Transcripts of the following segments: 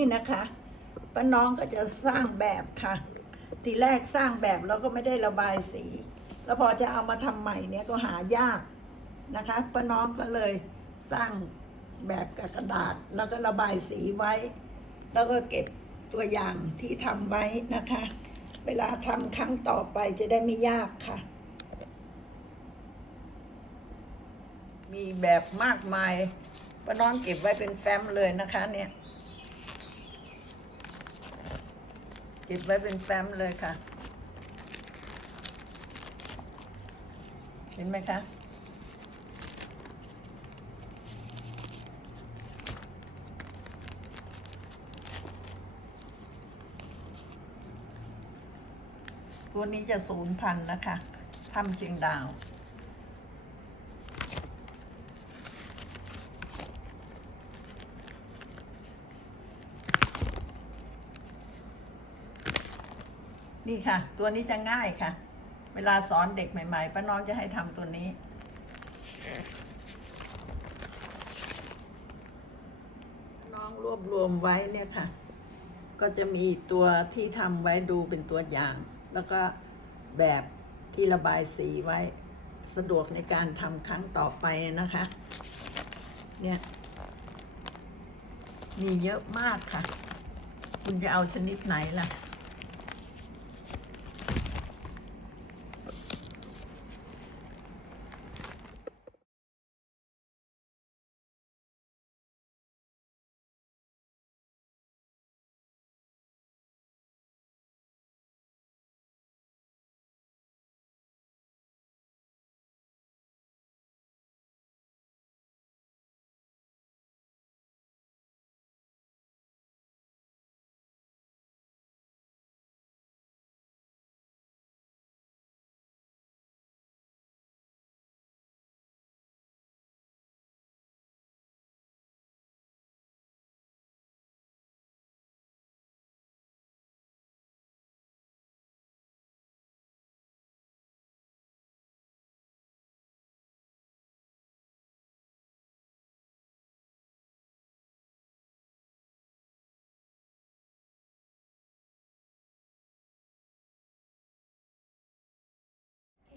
นี้นะคะป้าน้องก็จะสร้างแบบค่ะ ทีแรกสร้างแบบแล้วก็ไม่ได้ระบายสี แล้วพอจะเอามาทำใหม่เนี่ยก็หายากนะคะป้าน้องก็เลยสร้างแบบกับกระดาษ แล้วก็ระบายสีไว้ แล้วก็เก็บตัวอย่างที่ทำไว้นะคะ เวลาทำครั้งต่อไปจะได้ไม่ยากค่ะ มีแบบมากมายป้าน้องเก็บไว้เป็นแฟ้มเลยนะคะเนี่ย เก็บไว้เป็นแฟ้มเลยค่ะ เห็นไหมคะ ตัวนี้จะศูนย์พันนะคะทำเชียงดาว นี่ค่ะ ตัวนี้จะง่ายค่ะ เวลาสอนเด็กใหม่ๆป้าน้องจะให้ทำตัวนี้ น้องรวบรวมไว้เนี่ยค่ะ ก็จะมีตัวที่ทำไว้ดูเป็นตัวอย่าง แล้วก็แบบที่ระบายสีไว้สะดวกในการทำครั้งต่อไปนะคะ เนี่ย มีเยอะมากค่ะ คุณจะเอาชนิดไหนล่ะ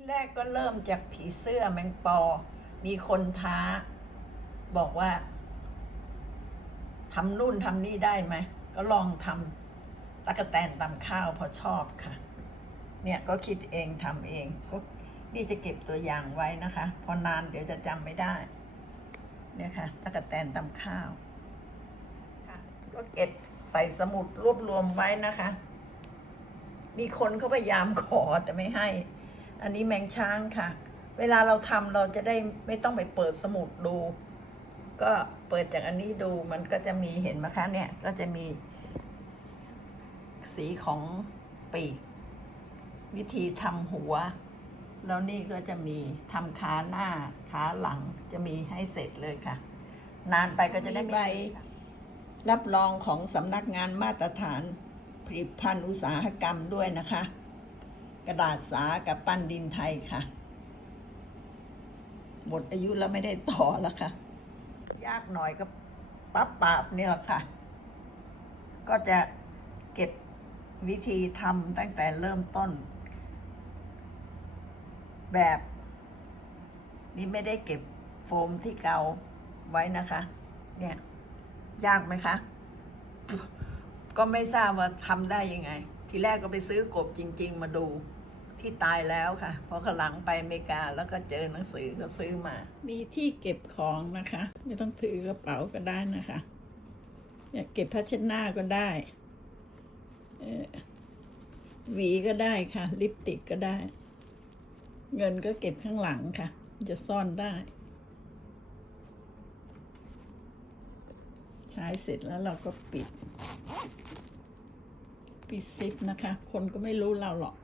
แรกก็เริ่มจากผีเสื้อแมงปอ มีคนท้า บอกว่าทำนู่นทำนี่ได้ไหม ก็ลองทำตะกะแตนตำข้าวเพราะชอบค่ะ เนี่ยก็คิดเองทำเองก็นี่จะเก็บตัวอย่างไว้นะคะ พอนานเดี๋ยวจะจำไม่ได้ เนี่ยค่ะตะกะแตนตำข้าวค่ะก็เก็บใส่สมุดรวบรวมไว้นะคะ มีคนเขาพยายามขอแต่ไม่ให้ อันนี้แมงช้างค่ะ เวลาเราทำเราจะได้ไม่ต้องไปเปิดสมุดดู ก็เปิดจากอันนี้ดูมันก็จะมีเห็นไหมคะเนี่ยก็จะมีสีของปีก วิธีทำหัว แล้วนี่ก็จะมีทำขาหน้าขาหลังจะมีให้เสร็จเลยค่ะ นานไปก็จะได้ไม่รับรองของสำนักงานมาตรฐานผลิตภัณฑ์อุตสาหกรรมด้วยนะคะ กระดาษสากับปั้นดินไทยค่ะ หมดอายุแล้วไม่ได้ต่อแล้วค่ะ ยากหน่อยก็ปั๊บปาบนี่แหละค่ะ ก็จะเก็บวิธีทำตั้งแต่เริ่มต้น แบบ นี่ไม่ได้เก็บโฟมที่เกาไว้นะคะ เนี่ย ยากไหมคะ ก็ไม่ทราบว่าทำได้ยังไง ทีแรกก็ไปซื้อกบจริง ๆ มาดู ที่ตายแล้วค่ะ พอขางหลังไปอเมริกาแล้วก็เจอหนังสือก็ซื้อมา มีที่เก็บของนะคะ ไม่ต้องถือกระเป๋าก็ได้นะคะ อยากเก็บผ้าเช็ดหน้าก็ได้หวีก็ได้ค่ะ ลิปติกก็ได้ เงินก็เก็บข้างหลังค่ะ จะซ่อนได้ ใช้เสร็จแล้วเราก็ปิด ปิดซิปนะคะ คนก็ไม่รู้เราหรอก